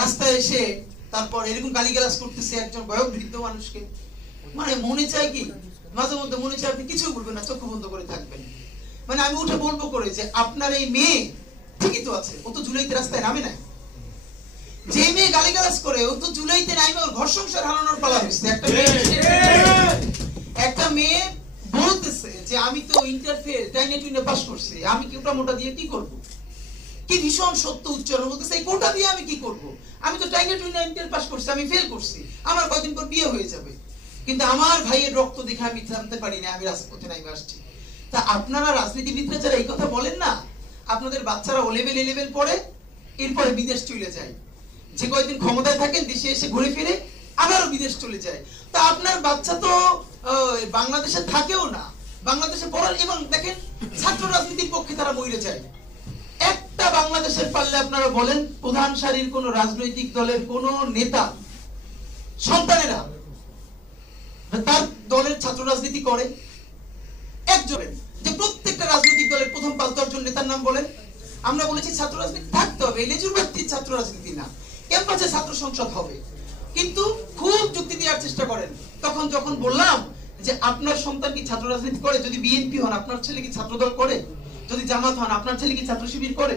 রাস্তায় এসে তারপর এরকম গালিগালাজ করতেছে একজন বয়োবৃদ্ধ মানুষকে, মানে মনে চায় কি, মাঝে মধ্যে মনে চায় আপনি কিছু বলবেন না, চক্ষু বন্ধ করে থাকবেন। মানে আমি উঠে বলবো করে যে আপনার এই মেয়ে ঠিকই তো আছে, ও তো জুলাইতে রাস্তায় নামে না। যে মেয়ে গালিগালাজ করে ও তো জুলাইতে নামে ওর ঘর সংসার হারানোর পালা হয়েছে। একটা মেয়ে বলতেছে যে আমি তো ইন্টার ফেল টাইনে টুইনে পাস করছি, আমি কি ওটা মোটা দিয়ে কি করব? কি ভীষণ সত্য উচ্চারণ বলতেছে, এই কোটা দিয়ে আমি কি করব? আমি তো টাইনে টুইনে ইন্টার পাস করছি, আমি ফেল করছি, আমার কয়দিন পর বিয়ে হয়ে যাবে। কিন্তু আমার ভাইয়ের রক্ত দেখে আমি থামতে পারি না, আমি রাজপথে নামে আসছি। তা আপনারা রাজনীতিবিদরা যারা এই কথা বলেন না, আপনাদের বাচ্চারা ও লেভেল এ লেভেল পড়ে, এরপরে বিদেশ চলে যায়। যে কয়েকদিন ক্ষমতায় থাকেন দেশে এসে ঘুরে ফিরে আবারও বিদেশ চলে যায়। তা আপনার বাচ্চা তো বাংলাদেশে থাকেও না, বাংলাদেশে পড়ার, এবং দেখেন ছাত্র রাজনীতির পক্ষে তারা মরে যায়। একটা বাংলাদেশের পারলে আপনারা বলেন প্রধান সারির কোন রাজনৈতিক দলের কোন নেতা সন্তানেরা তার দলের ছাত্র রাজনীতি করে? একজনের, যে প্রত্যেকটা রাজনৈতিক দলের প্রথম 5-10 জন নেতার নাম বলেন। আমরা বলেছি ছাত্র রাজনীতি থাকতে হবে, লেজুর ভিত্তিক ছাত্র রাজনীতি না, ক্যাম্পাসে ছাত্র সংসদ হবে। কিন্তু খুব যুক্তি দেওয়ার চেষ্টা করেন। তখন যখন বললাম যে আপনার সন্তান কি ছাত্র রাজনীতি করে, যদি বিএনপি হন আপনার ছেলে কি ছাত্রদল করে, যদি জামাত হন আপনার ছেলে কি ছাত্র শিবির করে,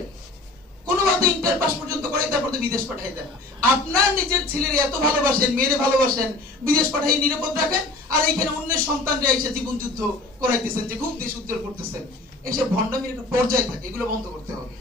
কোনোভাবে ইন্টার পাস পর্যন্ত করে তারপর তো বিদেশ পাঠাই দেন। আপনার নিজের ছেলের এত ভালোবাসেন, মেয়েরে ভালোবাসেন, বিদেশ পাঠাই নিরাপদ রাখেন, আর এইখানে অন্যের সন্তানরা এসে জীবন যুদ্ধ করাইতেছেন, যে খুব দেশ উদ্ধার করতেছেন। এসব ভণ্ডামির একটা পর্যায়ে থাকে, এগুলো বন্ধ করতে হবে।